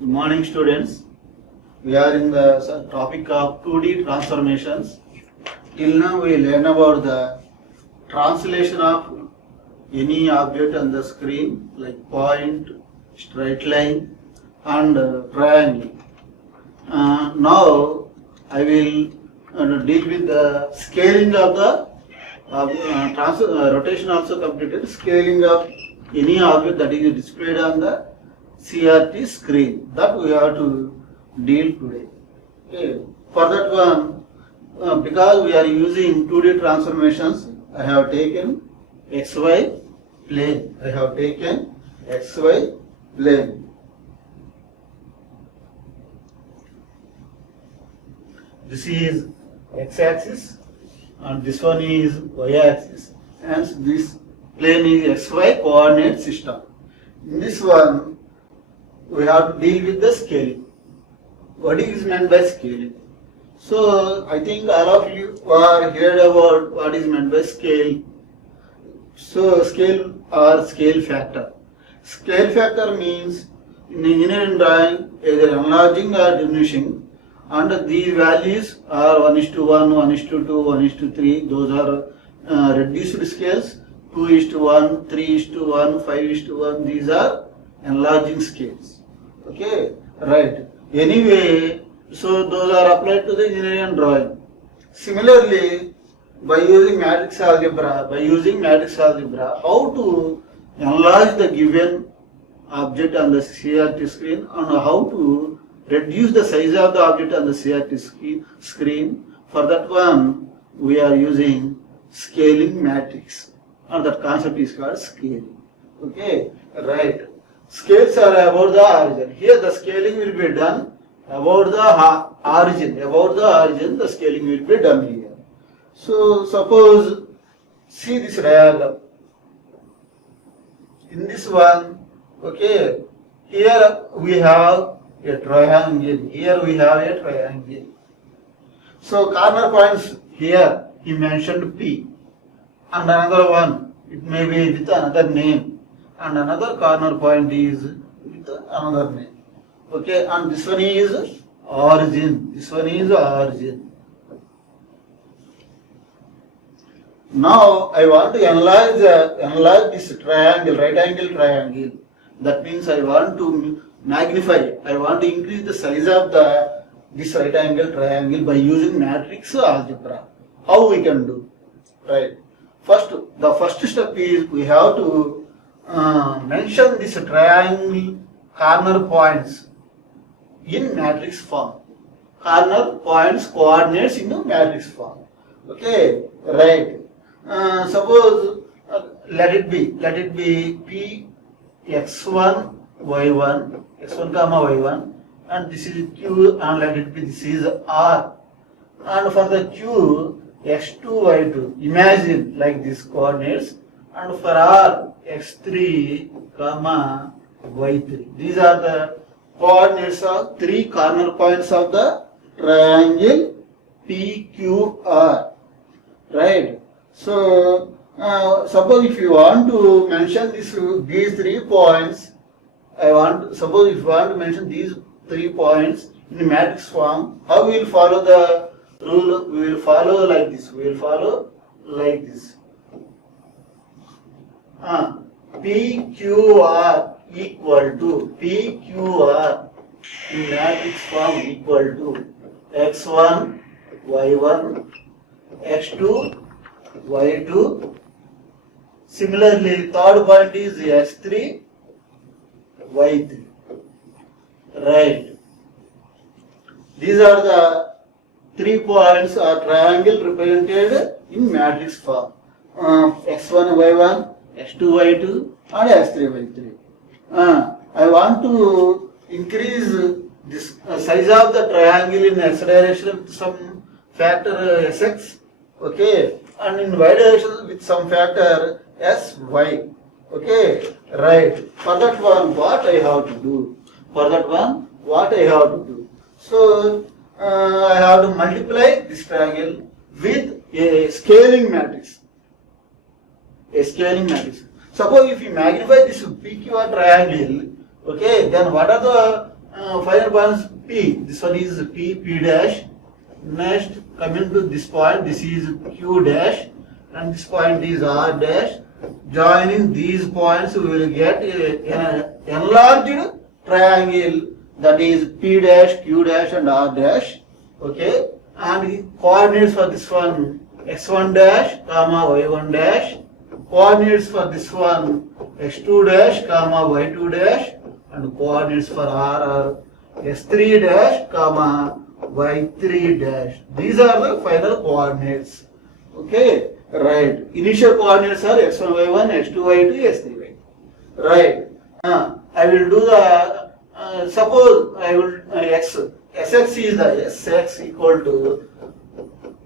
Good morning, students. We are in the topic of 2D transformations. Till now, we learn about the translation of any object on the screen, like point, straight line, and triangle. Now, I will deal with the scaling of the rotation also completed. Scaling of any object that is displayed on the CRT screen, that we have to deal today. Okay. For that one, because we are using 2D transformations, I have taken XY plane. I have taken XY plane. This is x-axis and this one is y-axis, and this plane is xy coordinate system. In this one, we have to deal with the scaling. What is meant by scaling? So, I think all of you are heard about what is meant by scale. So, scale or scale factor. Scale factor means in engineering drawing either enlarging or diminishing, and these values are 1:1, 1:2, 1:3. Those are reduced scales. 2:1, 3:1, 5:1. These are enlarging scales. Okay, right. Anyway, so those are applied to the engineering drawing. Similarly, by using matrix algebra, how to enlarge the given object on the CRT screen and how to reduce the size of the object on the CRT screen. For that one, we are using scaling matrix, and that concept is called scaling. Okay, right. Scales are about the origin. Here the scaling will be done about the origin. About the origin, the scaling will be done here. So suppose, see this diagram. In this one, okay, here we have a triangle. Here we have a triangle. So corner points here, he mentioned P. And another one, it may be with another name. And another corner point is with another name. Okay, and this one is origin. This one is origin. Now I want to enlarge this triangle, right angle triangle. That means I want to magnify. I want to increase the size of this right angle triangle by using matrix algebra. How we can do? Right. The first step is we have to mention this triangle corner points in matrix form. Corner points coordinates in the matrix form. Okay, right. Suppose let it be P x1 y1 x1 comma y1, and this is Q, and let it be this is R, and for the Q x2 y2. Imagine like these coordinates, and for R x3 comma y3. These are the coordinates of three corner points of the triangle PQR. Right. So suppose if you want to mention these 3 points, suppose if you want to mention these 3 points in the matrix form, how we will follow the rule? We will follow like this. PQR equal to PQR in matrix form equal to x1 y1 x2 y2. Similarly, third point is x3 y3. Right. These are the 3 points or triangle represented in matrix form. X1 y1, x2 y2, and x3 y3. I want to increase this size of the triangle in x direction with some factor sx, okay, and in y direction with some factor sy. Okay, right. For that one, what I have to do? So I have to multiply this triangle with a scaling matrix. Suppose if you magnify this PQR triangle, okay, then what are the final point is P. This one is P dash. Next, coming to this point, this is Q dash, and this point is R dash. Joining these points, we will get an enlarged triangle, that is P dash, Q dash, and R dash. Okay, and coordinates for this one x1 dash, comma y1 dash. Coordinates for this one x2 dash, comma y2 dash, and coordinates for R are s3 dash, comma y3 dash. These are the final coordinates. Okay, right. Initial coordinates are x1, y1, x2, y2, s3, y2. Right. I will do the suppose I will sx is the sx equal to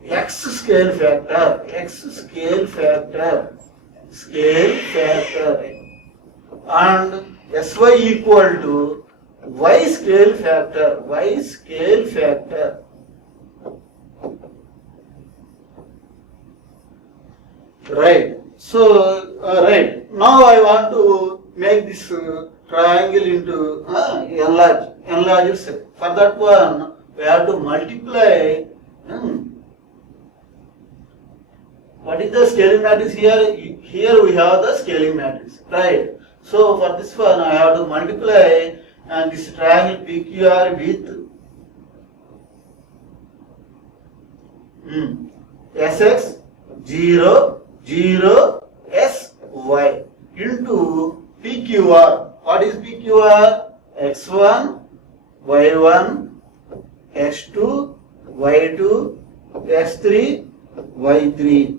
x scale factor, and sy equal to y scale factor. Right. So right now I want to make this triangle into enlarge itself. For that one we have to multiply. What is the scaling matrix here? Here we have the scaling matrix, right? So for this one I have to multiply and this triangle PQR with Sx 0, 0, Sy into PQR. What is PQR? X1, Y1, X2, Y2, X3, Y3.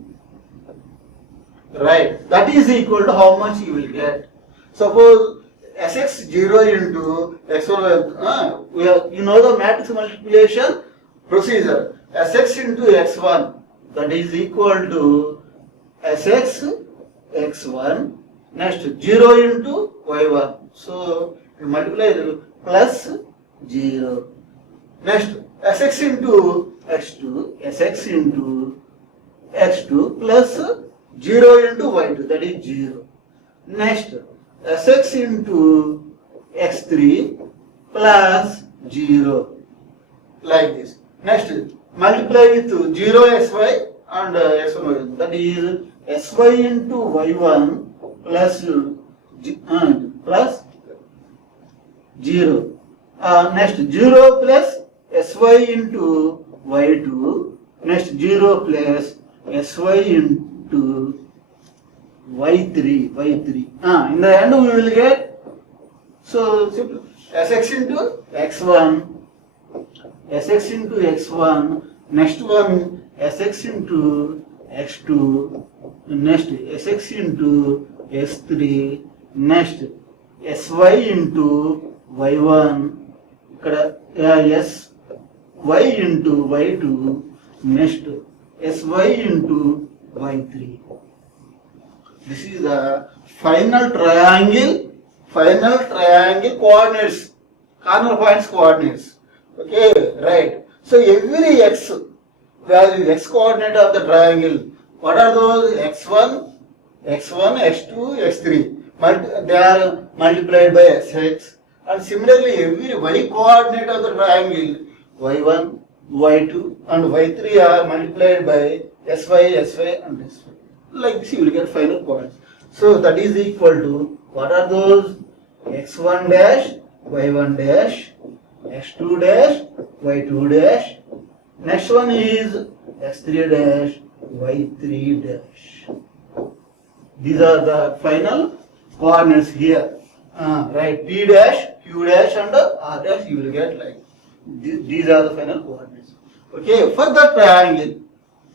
Right. That is equal to how much you will get. Suppose Sx 0 into x1, you know the matrix multiplication procedure. Sx into x1, that is equal to Sx x1. Next 0 into y1. So you multiply plus 0. Next Sx into x2, plus 0 into y2, that is 0. Next Sx into x3 plus 0, like this. Next multiply with 0 sy and x1 y1, that is sy into y1 plus 0. Next 0 plus sy into y2. Next 0 plus sy into y3. In the end we will get, so simple, Sx into x1, next one Sx into x2, next Sx into s3, next sy into y1, sy into y2, next sy into y3. This is the final triangle coordinates, corner points coordinates. Okay, right. So every x value, x coordinate of the triangle, what are those? x1, x2, x3. They are multiplied by sx. And similarly, every y coordinate of the triangle, y1, y2, and y3 are multiplied by sy, and sy. Like this, you will get final points. So that is equal to, what are those? x1 dash, y1 dash, x2 dash, y2 dash. Next one is x3 dash, y3 dash. These are the final coordinates here. Right, P dash, Q dash, and R dash you will get like these are the final coordinates. Okay, for the triangle,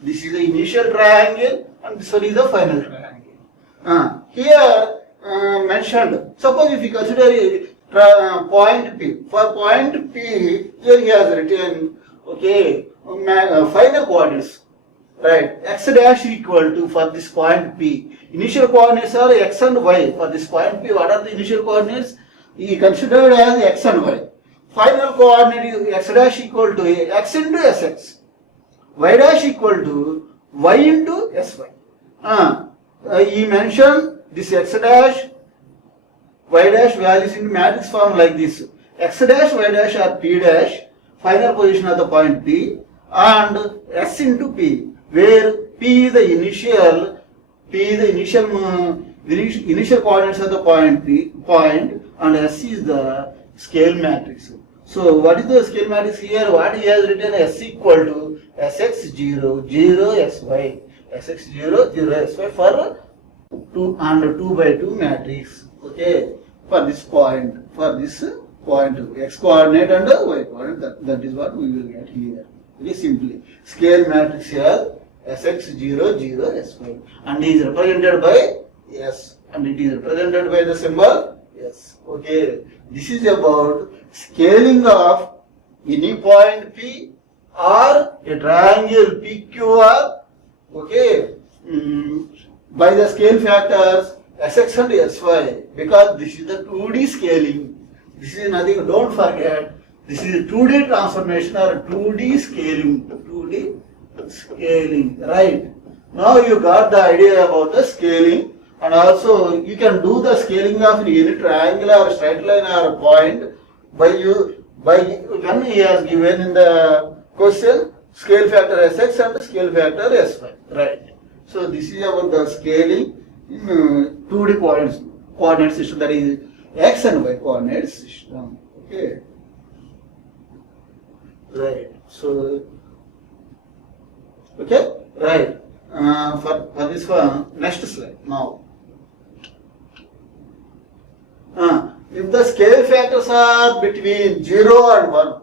this is the initial triangle and this one is the final triangle. Here mentioned, suppose if you consider point P. For point P, here he has written, okay, final coordinates. Right, x dash equal to, for this point P, initial coordinates are x and y. For this point P, what are the initial coordinates? He considered as x and y. Final coordinate is x dash equal to x into sx, y dash equal to y into sy. He mentioned this x dash, y dash values in matrix form like this. x dash, y dash or p dash, final position of the point P, and s into p, where p is the initial initial coordinates of the point, and s is the scale matrix. So what is the scale matrix here? What he has written, s equal to sx0, 0, sy, sx0, 0, sy for 2 and 2 by 2 matrix. Okay, for this point, x coordinate and y coordinate, that is what we will get here. Very simply, scale matrix here, sx0, 0, sy, and is represented by s, and it is represented by the symbol s. Okay, this is about scaling of any point P or a triangle PQR, okay, by the scale factors Sx and Sy, because this is the 2D scaling. This is nothing, don't forget, this is 2D transformation or 2D scaling. 2D scaling, right? Now you got the idea about the scaling, and also you can do the scaling of any triangle or straight line or point by when he has given in the question scale factor Sx and scale factor Sy, right? So this is about the scaling in 2D coordinate system, that is x and y coordinate system. Okay, right. So okay, right. For this one, next slide now. If the scale factors are between 0 and 1,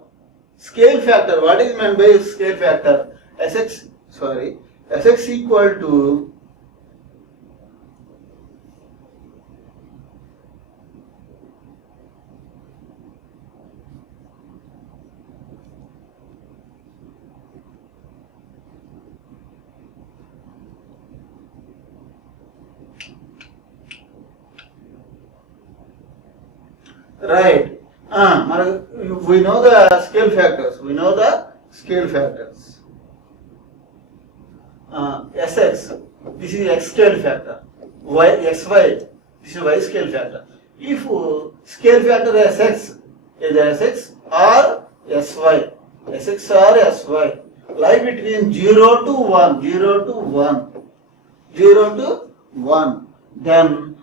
scale factor, what is meant by scale factor? Sx equal to right. We know the scale factors. Sx, this is x scale factor. Xy, this is y scale factor. If scale factor Sx is Sx or Sy, Sx or Sy, lie between 0 to 1, 0 to 1, then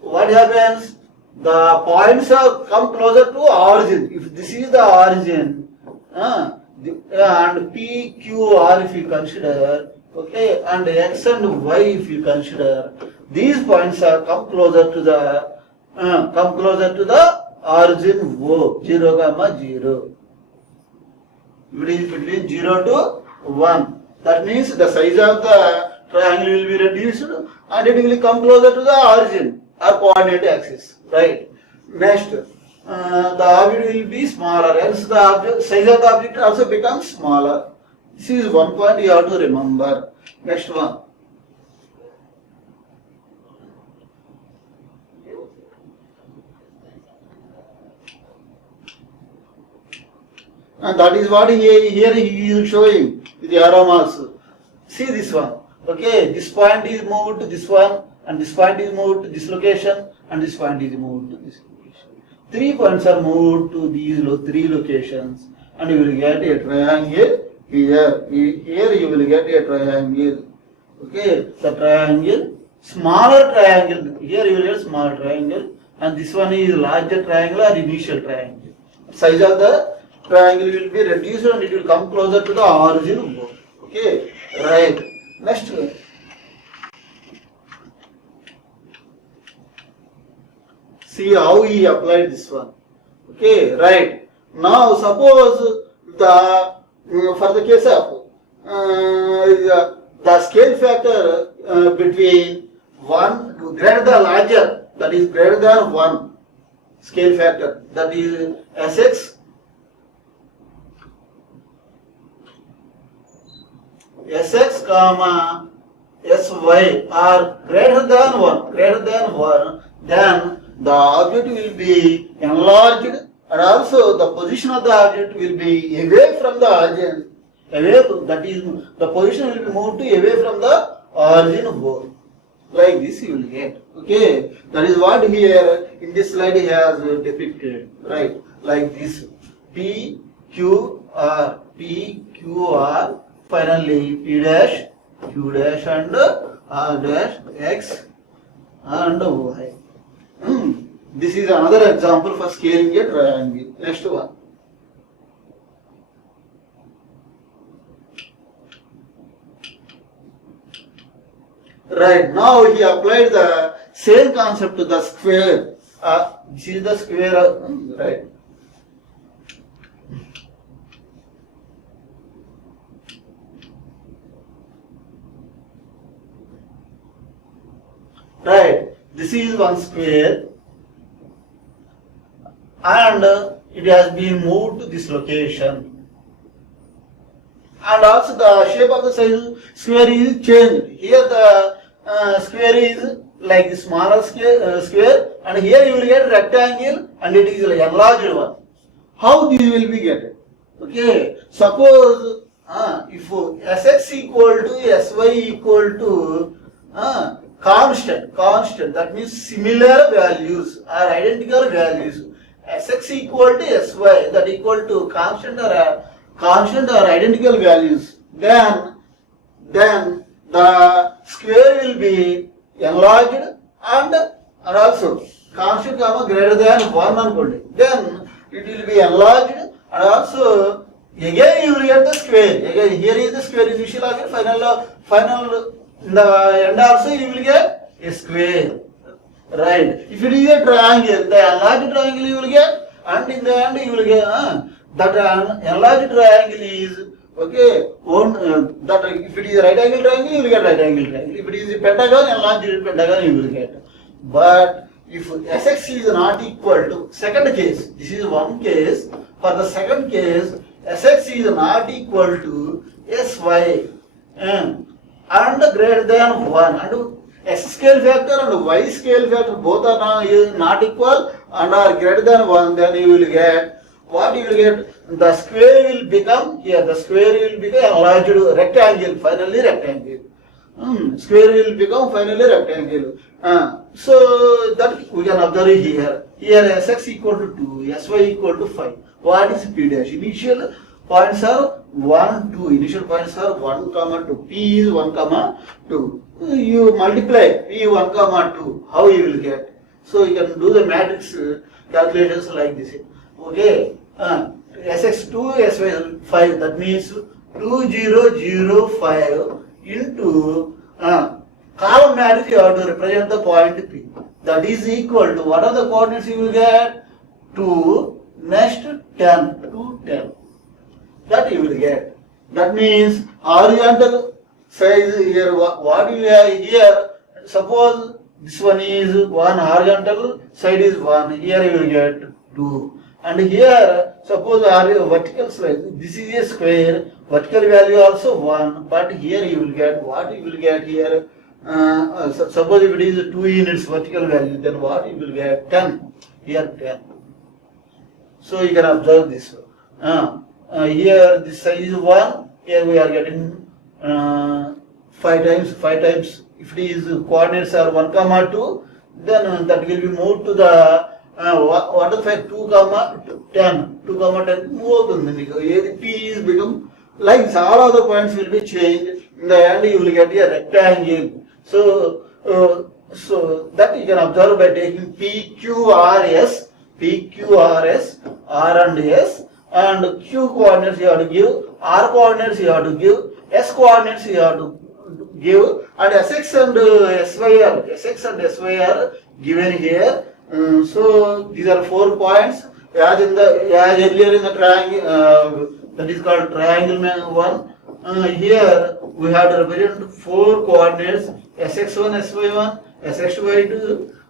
what happens? The points have come closer to origin. If this is the origin, and P, Q, R if you consider, okay, and X and Y if you consider, these points are come closer to the origin O, 0, 0. It is between 0 to 1. That means the size of the triangle will be reduced and it will come closer to the origin or coordinate axis. Right. Next, the object will be smaller, else the size of the object also becomes smaller. This is one point you have to remember. Next one. And that is what here he is showing with the arrow marks. See this one. Okay, this point is moved to this one, and this point is moved to this location, and this point is moved to this location. 3 points are moved to these 3 locations, and you will get a triangle here. Here you will get a triangle. Okay, the triangle, smaller triangle. Here you will get small triangle, and this one is larger triangle or initial triangle. Size of the triangle will be reduced and it will come closer to the origin. Okay, right. Next. See how he applied this one. Okay, right. Now suppose for the case of the scale factor between 1 greater than larger, that is greater than 1 scale factor, that is Sx comma Sy are greater than 1, then the object will be enlarged, and also the position of the object will be away from the origin. That is, the position will be moved to away from the origin. like this you will get. Okay, that is what here in this slide he has depicted, right? Like this, P Q R, P Q R, finally P dash, Q dash and R dash, X and Y. This is another example for scaling a triangle. Next one. Right, now he applied the same concept to the square. This is the square, right? Right, this is one square and it has been moved to this location. And also the shape of the square is changed. Here the square is like the smaller square and here you will get rectangle and it is like enlarged one. How this will be get? Okay, suppose if Sx equal to Sy equal to constant, that means similar values or identical values. Sx equal to Sy, that equal to constant or identical values. Then the square will be enlarged and also constant greater than 1 ankondi. Then it will be enlarged and also again you will get the square. Again here is the square is initial again final in the end also you will get a square. Right. If it is a triangle, the enlarged triangle you will get, and in the end you will get that enlarged triangle is okay. That if it is a right angle triangle, you will get right angle triangle. If it is a pentagon, enlarged pentagon you will get. But if Sx is not equal to second case, this is one case. For the second case, Sx is not equal to Sy and greater than 1 and S scale factor and Y scale factor both are not equal and are greater than 1, then you will get what you will get, the square will become here, the square will become enlarged rectangle, finally rectangle. Square will become finally rectangle. So that we can observe here. Here Sx equal to 2, Sy equal to 5. What is P dash? Initial points are 1, 2. Initial points are 1, 2. P is 1, 2. You multiply P 1, 2. How you will get? So you can do the matrix calculations like this. Okay. Sx2, Sy 5. That means 2, 0, 0, 5 into column matrix you have to represent the point P. That is equal to what are the coordinates you will get? 2, next 10, 2, 10. That you will get. That means horizontal size here, what you have here, suppose this one is 1, horizontal side is 1, here you will get 2. And here, suppose vertical size, this is a square, vertical value also 1, but here you will get, what you will get here, suppose if it is 2 units vertical value, then what you will get? 10, here 10. So you can observe this. Here this size is 1, here we are getting 5 times. If it is coordinates are 1, 2, then that will be moved to the what is 5, 2, 10, 2, 10 move the P is become like all other points will be changed. In the end you will get a rectangle. So that you can observe by taking PQRS, R and S, and Q coordinates you have to give, R coordinates you have to give, S coordinates you have to give, and Sx and Sy are given here. So these are 4 points as earlier in the triangle that is called triangle 1. Here we have to represent 4 coordinates: Sx1, Sy1, Sx2, y2,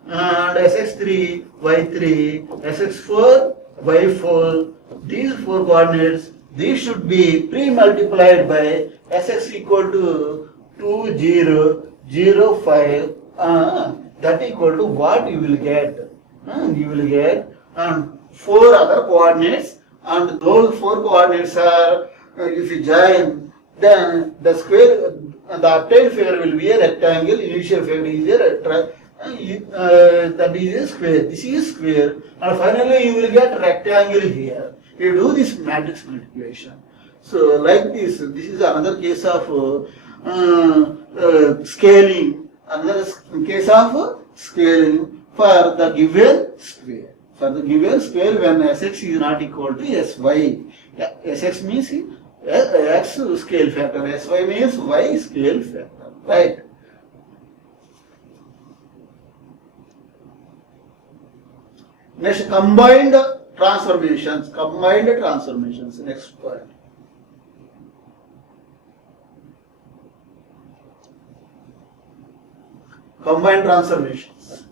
and Sx3, y3, Sx4, y4. These 4 coordinates, these should be pre-multiplied by Sx equal to 2, 0, 0, 5. That equal to what you will get? You will get 4 other coordinates, and those 4 coordinates are if you join, then the square the obtained figure will be a rectangle, initial figure is a that is a square, this is square, and finally you will get rectangle here. You do this matrix multiplication. So like this is another case of scaling, another case of scaling for the given square. For the given square when Sx is not equal to Sy. Sx means x scale factor, Sy means y scale factor, right? Next, combined transformations, next point. Combined transformations.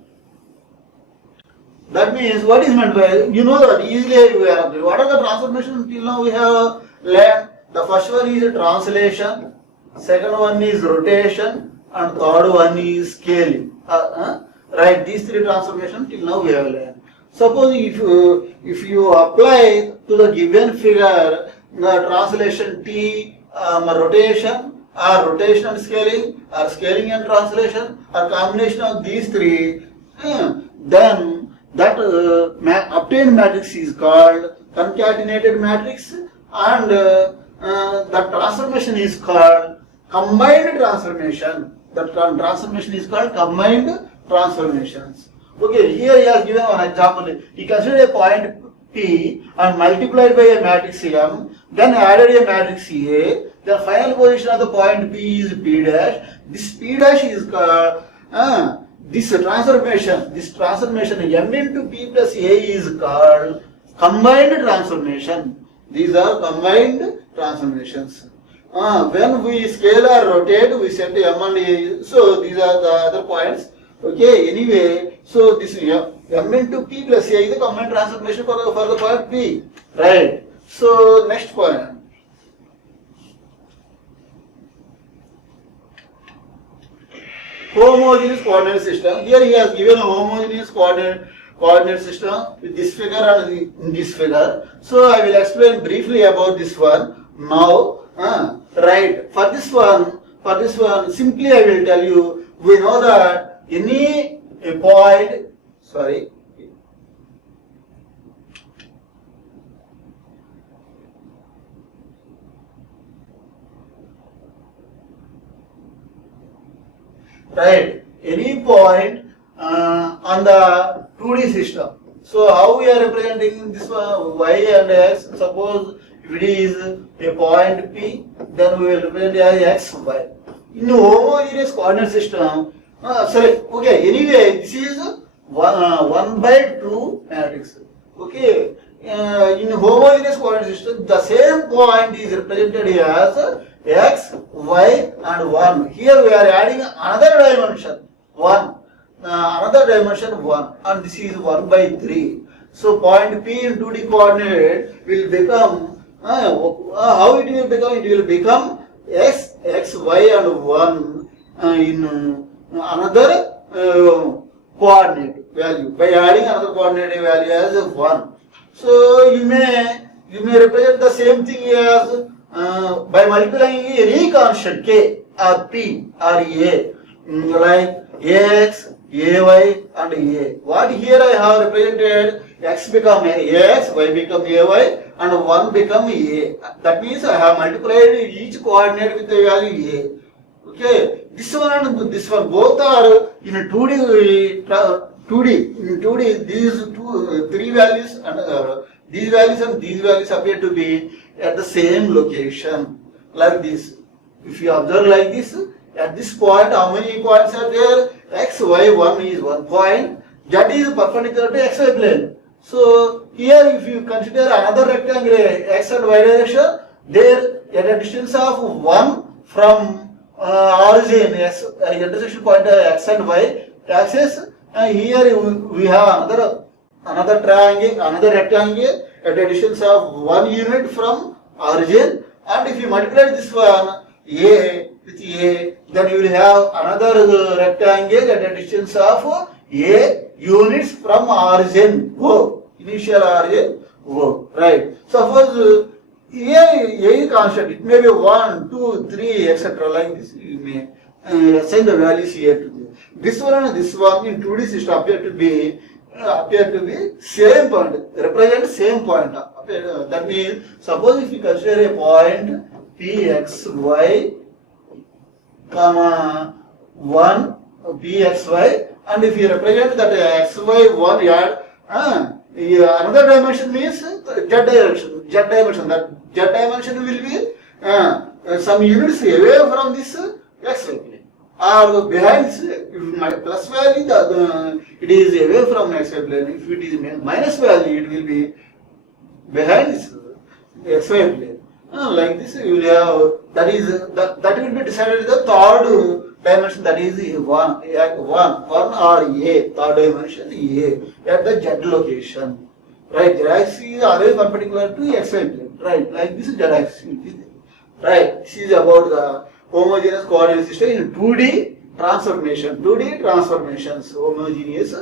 That means what is meant by, you know that easily we have, what are the transformations till now we have learned? The first one is translation, second one is rotation, and third one is scaling. Right, these three transformations till now we have learned. Suppose if you apply to the given figure the translation T, rotation, or rotation and scaling, or scaling and translation, or combination of these three, then that obtained matrix is called concatenated matrix, and that transformation is called combined transformation. That transformation is called combined transformations. Okay, here he has given one example. He considered a point P and multiplied by a matrix M, then added a matrix A. The final position of the point P is P dash. This P dash is called this transformation M into P plus A is called combined transformation. These are combined transformations. When we scale or rotate, we set M and A. So these are the other points. Okay, anyway, so this M into P plus A is the combined transformation for the point P. Right. So next point. Homogeneous coordinate system. Here he has given a homogeneous coordinate system with this figure and this figure. So I will explain briefly about this one now. Right. For this one, simply I will tell you. We know that any point. Sorry. Right, any point on the 2D system. So how we are representing this one, y and x? Suppose if it is a point P, then we will represent as x, y. In homogeneous coordinate system, okay, anyway, this is 1 by 2 matrix. Okay, in homogeneous coordinate system, the same point is represented as x, y and 1. Here we are adding another dimension 1, and this is 1 by 3. So point P in 2D coordinate will become, how it will become? It will become x, y and 1 in another coordinate value. By adding another coordinate value as 1. So you may represent the same thing as by multiplying any constant k or p or a, like ax, ay and a. What here I have represented, x become ax, y become ay and 1 become a. That means I have multiplied each coordinate with the value a. Okay, this one and this one both are in a 2D. In 2D, these three values and these values and these values appear to be at the same location, like this. If you observe like this, at this point, how many points are there? X, y, 1 is 1 point. That is perpendicular to xy plane. So here, if you consider another rectangle x and y direction, there at a distance of 1 from origin, intersection point x and y axis. Here we have another triangle, another rectangle at a distance of 1 unit from origin, and if you multiply this one a with a, then you will have another rectangle at a distance of a units from origin O, initial origin O. Right. Suppose A constant, it may be 1, 2, 3, etc. Like this, you may assign the values here to this. This one and this one in 2D system appear to be same point, represent same point. That means, suppose if you consider a point Pxy, comma 1 Pxy, and if you represent that xy1 another dimension means z dimension. That z dimension will be some units away from this xy plane, or behind this. If plus value, it is away from xy plane. If it is minus value, it will be behind this xy plane. Like this, you will have that will be decided the third dimension, that is one or A, third dimension A at the z location. Right, z axis is always perpendicular to xy plane. Right, like this z axis. Right, this is about the homogeneous coordinate system in 2D transformation. 2D transformations, homogeneous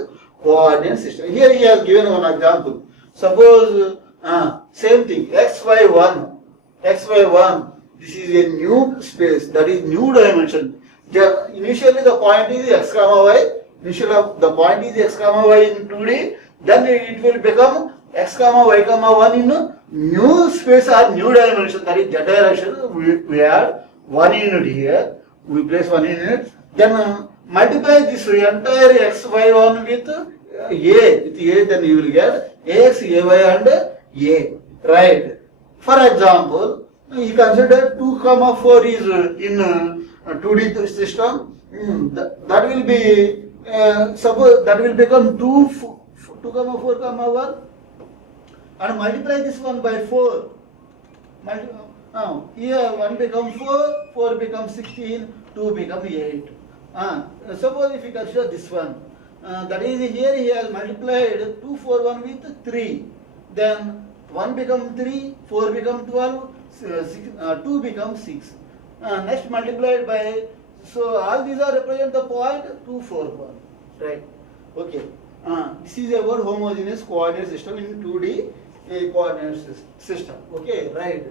coordinate system. Here he has given one example. Suppose same thing, xy1. This is a new space, that is new dimension. Initially the point is x comma y. Initially the point is x comma y in 2D. Then it will become x comma y comma 1 in new space or new dimension, that is z direction. We add 1 unit here. We place 1 unit. Then multiply this entire xy1 with a. Then you will get ax, ay and a. Right. For example, he considered 2, 4 is in 2D system. That will be suppose that will become 2, 4, 1, and multiply this one by 4. Here 1 becomes 4, 4 becomes 16, 2 becomes 8. Suppose if you consider this one, that is here he has multiplied 2, 4, 1 with 3. Then 1 becomes 3, 4 becomes 12, 2 becomes 6. Next multiplied by, so all these are represent the point 2, 4, 1. Right. Okay. This is about homogeneous coordinate system in 2D coordinate system. Okay. Right.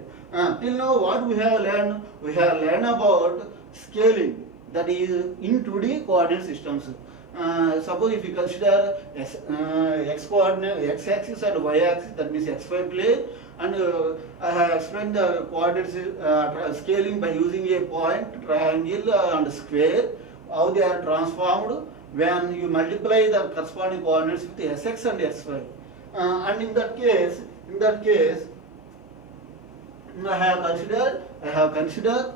Till now what we have learned? We have learned about scaling, that is in 2D coordinate systems. Suppose if you consider x coordinate, x axis and y axis, that means xy plane, and I have explained the coordinates scaling by using a point, triangle and square, how they are transformed when you multiply the corresponding coordinates with sx and sy. And in that case, I have considered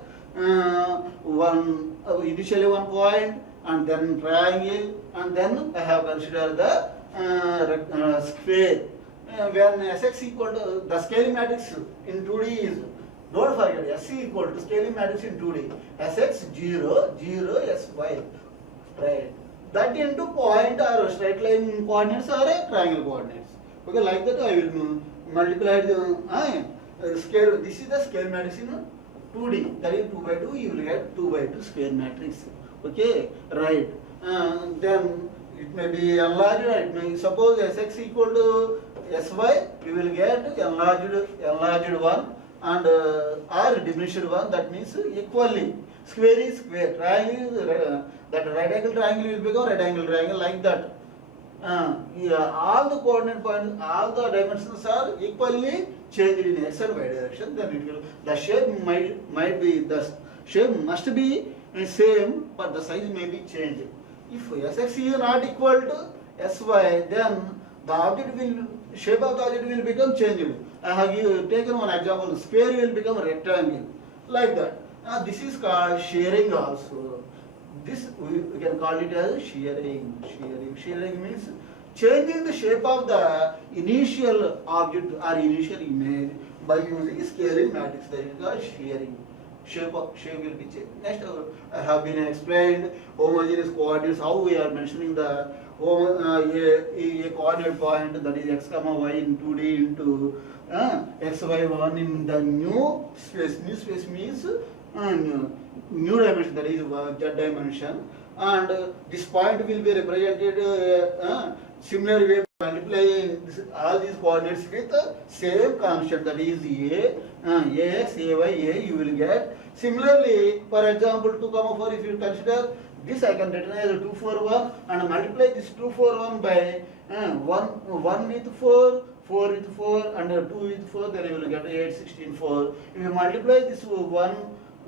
initially one point, and then triangle, and then I have considered the square. When Sx equal to the scaling matrix in 2D is, don't forget, Sc equal to scaling matrix in 2D, Sx 0, 0, Sy. Right. That into point or straight line coordinates or triangle coordinates. Okay, like that I will multiply the scale. This is the scale matrix in 2D. That is 2 by 2. You will get 2 by 2 square matrix. Okay, right. Then it may be enlarged. It may suppose Sx equal to Sy. We will get enlarged one and or diminished one. That means equally. Square is square. Triangle is that right angle triangle will become right angle triangle, like that. All the coordinate points, all the dimensions are equally changed in x and y direction. Then it will, the shape might be, the shape must be same, but the size may be changed. If Sx is not equal to Sy, then the shape of the object will become changeable. I have taken one example. Square will become rectangle, like that. This is called shearing also. This we can call it as shearing. Shearing means changing the shape of the initial object or initial image by using scaling matrix. That is called shearing. Shape will be changed. Next, I have been explained homogeneous coordinates, how we are mentioning the a coordinate point, that is x comma y in 2D into xy1 in the new space. New space means new dimension, that is z dimension, and this point will be represented similar way multiply all these coordinates with the same constant, that is ax, ay, you will get. Similarly, for example, 2, 4, if you consider this, I can written as 2, 4, 1 and multiply this 2, 4, 1 by 1 with 4, 4 with 4 and 2 with 4, then you will get 8, 16, 4. If you multiply this 1,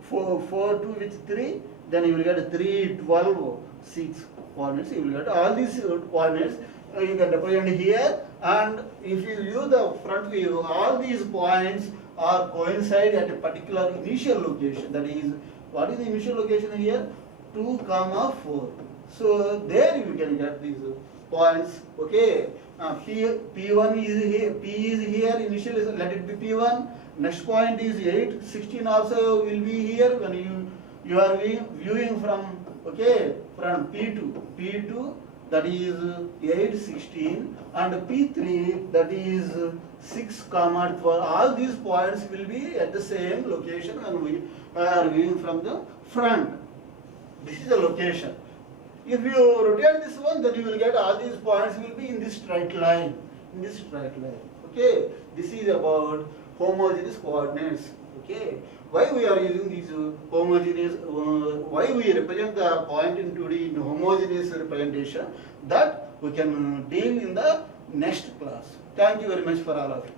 4, 2 with 3, then you will get 3, 12, 6 coordinates. You will get all these coordinates. You can represent here, and if you use the front view, all these points are coincide at a particular initial location. That is, what is the initial location here? 2, 4. So there you can get these points. Okay, P1 is here, P is here, initially let it be P1. Next point is 8, 16 also will be here when you are viewing from, okay, from P2 that is 8, 16 and P3 that is 6, 12. All these points will be at the same location when we are viewing from the front. This is the location. If you rotate this one, then you will get all these points will be in this straight line. Okay, this is about homogeneous coordinates. Okay, why we are using these homogeneous, why we represent the point in 2D in homogeneous representation, that we can deal in the next class. Thank you very much for all of you.